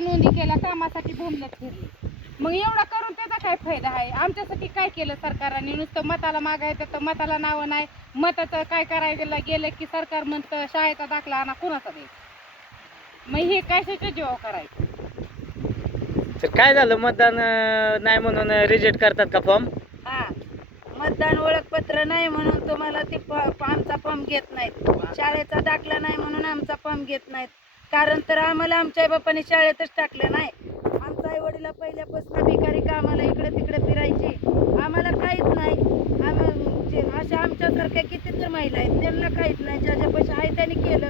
नोंदी केल्या कामासाठी बोंबलत फिरले. मग एवढं करून त्याचा काय फायदा आहे? आमच्यासाठी काय केलं सरकारने? नुसतं मताला मागायचं तर मताला नावं नाही. मताचं काय करायला गेलं की सरकार म्हणतं शाळेचा दाखला आणा कुणाचा द्यायचा मग हे कशाच्या जीवावर करायचं? तर काय झालं? मतदान अं, नाही म्हणून रिजेक्ट करतात का फॉर्म हा. मतदान ओळखपत्र नाही म्हणून तुम्हाला ते प- प- आमचा फॉर्म घेत नाहीत. शाळेचा दाखला नाही म्हणून आमचा फॉर्म घेत नाहीत. कारण तर आम्हाला आमच्या बापाने शाळेतच टाकलं नाही. आमच्या आई वडीला पहिल्यापासून भिकारी का आम्हाला इकडे तिकडे फिरायची. आम्हाला काहीच नाही. आम्ही जे अशा आमच्यासारख्या किती तर महिला आहेत त्यांना काहीच नाही. ज्याच्या पैसे आहे त्यांनी केलं.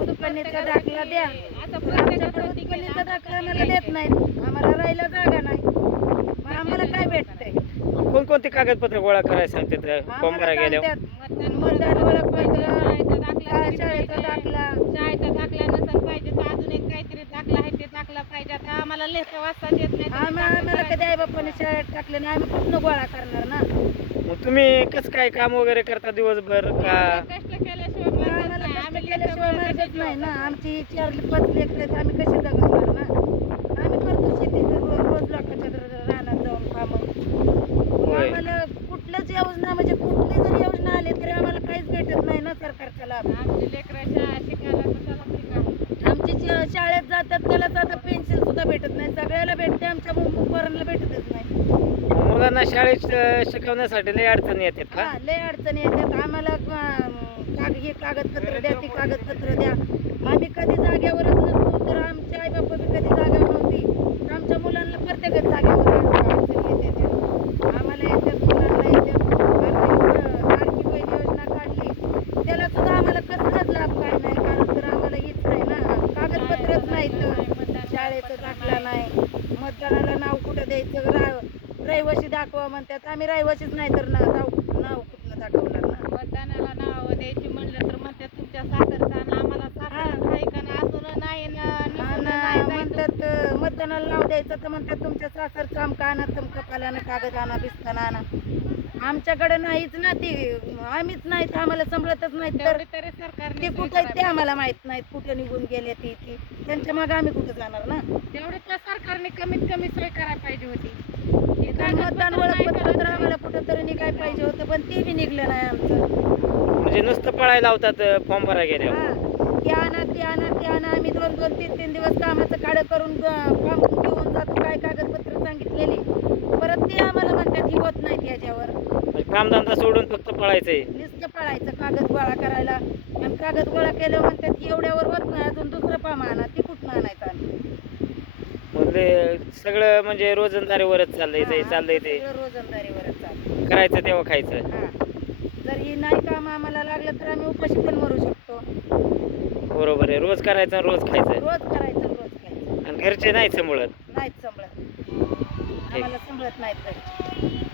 उत्पन्नाचा दाखला द्या. आमच्याकडे उत्पन्नाचा दाखला आम्हाला देत नाहीत आम्हाला राहायला जागा नाही. मग आम्हाला काय भेटतंय? कोणकोणती कागदपत्र गोळा करायला सांगतात? फॉर्म आम्हाला भरायला गेल्यावर मतदान ओळखपत्र हा, शाळेचा दाखला शाळेचा दाखला नसेल पाहिजे तर अजून एक काहीतरी दाखला आहे ते दाखला पाहिजे आम्हाला लेखा वाचता येत नाही तर आम्ही आम्हाला कधी आई शाळेत टाकलं नाही आम्ही कुठनं गोळा करणार ना. मग तुम्ही कसं काय काम वगैरे करता दिवसभर का? कष्ट केल्याशिवाय आम्हाला नाही. कष्ट आम्ही केल्याशिवाय लेकरं मार्गच बाळाचे नाही ना. आमची चार पाच लेकरं आहेत आम्ही कसे जगणार ना? आम्ही करतो शेतीचं रोज रोज लोकांच्या रानात जाऊन कामं. होय. आम्हाला कुठलंच योजना म्हणजे कुठली जरी योजना आली तरी आम्हाला काहीच भेटत नाही ना सरकारचा लाभ. आमची लेकरं शाळा शिकायला तर त्याला शिका. आमची शाळेत जातात त्याला आता पेन्सिल सुद्धा भेटत नाही. सगळ्याला भेटते आमच्या पोरांना भेटतच नाही. मुलांना शाळेत अं, शिकवण्यासाठी लय अडचणी येतात का हा लय अडचणी येतात. आम्हाला अं, काग हे कागदपत्र द्या ती कागदपत्र द्या. आम्ही कधी जाग्यावरच नसतो तर आमच्या आई बाबा कधी जाग्यावर नव्हती तर आमच्या मुलांना प्रत्येकच जाग्यावर अडचणी येते त्या. आम्हाला येतात मुलांना येतात आता इथं लाडकी बहीण योजना काढली त्याला सुद्धा आम्हाला कसलाच लाभ काय नाही कारण तर आम्हाला हीच नाही ना कागदपत्रच नाही तर शाळेचं दाखला नाही. मतदानाला नाव कुठं द्यायचं? रा रहिवाशी दाखवा म्हणतात. आम्ही रहिवाशीच नाही तर ना नाव नाव कुठलं दाखवणार ना? मतदानाला नाव द्यायची म्हणलं तर म्हणतात तुमच्या सासरचा आणि आम्हाला सासरचा आहे का ना असून नाही ना हा नसून ना, नाही जायचं. म्हणतात मतदानाला नाव द्यायचं तर म्हणतात तुमच्या सासरचं आमका आणा तुमका पाल्यानं कागद आणा बिस्ताना आणा. आमच्याकडे नाहीच ना ती आम्हीच नाही तर आम्हाला संभळतच नाही तर तेवढी तरी सरकारने ते कुठे ते. आम्हाला माहीत नाहीत कुठे निघून गेले ती ती. त्यांच्या मागे आम्ही कुठं जाणार ना? तेवढी तर सरकारने कमीत कमी सोय करायला पाहिजे होती. हे मतदान कागदपत्र नाही ओळखपत्र तर आम्हाला कुठं तरी निघाय पाहिजे होतं पण ते बी निघलं नाही आमचं. म्हणजे नुसतं पळायला लावतात फॉर्म भरायला गेल्यावर. हा. ते आणा ते आणा ते आणा आम्ही दोन दोन तीन तीन दिवस कामाचं काढ करून फॉर्म घेऊन जातो काय कागदपत्र सांगितलेली. परत ते आम्हाला म्हणतात ही होत नाहीत याच्यावर. म्हणजे कामधंदा सोडून फक्त पळायचंय. नुसतं पळायचं कागद गोळा करायला. आणि कागद गोळा केलं म्हणतात की एवढ्यावर होत नाही अजून दुसरं पाम आणा ती कुठं आणायचं आम्ही? म्हणजे सगळं म्हणजे रोजंदारीवरच चाललंय ते हा, चाललंय ते. सगळं रोजंदारीवरच चालू करायचं तेव्हा खायचं. हा. जर ही नाही काम आम्हाला लागलं तर आम्ही उपाशी पण मरू शकतो. बरोबर आहे. रोज करायचं आणि रोज खायचं रोज करायचं रोज खायचं. आणि घरचे नाही सांभाळत. नाहीत संभळत. आम्हाला संभळत नाहीत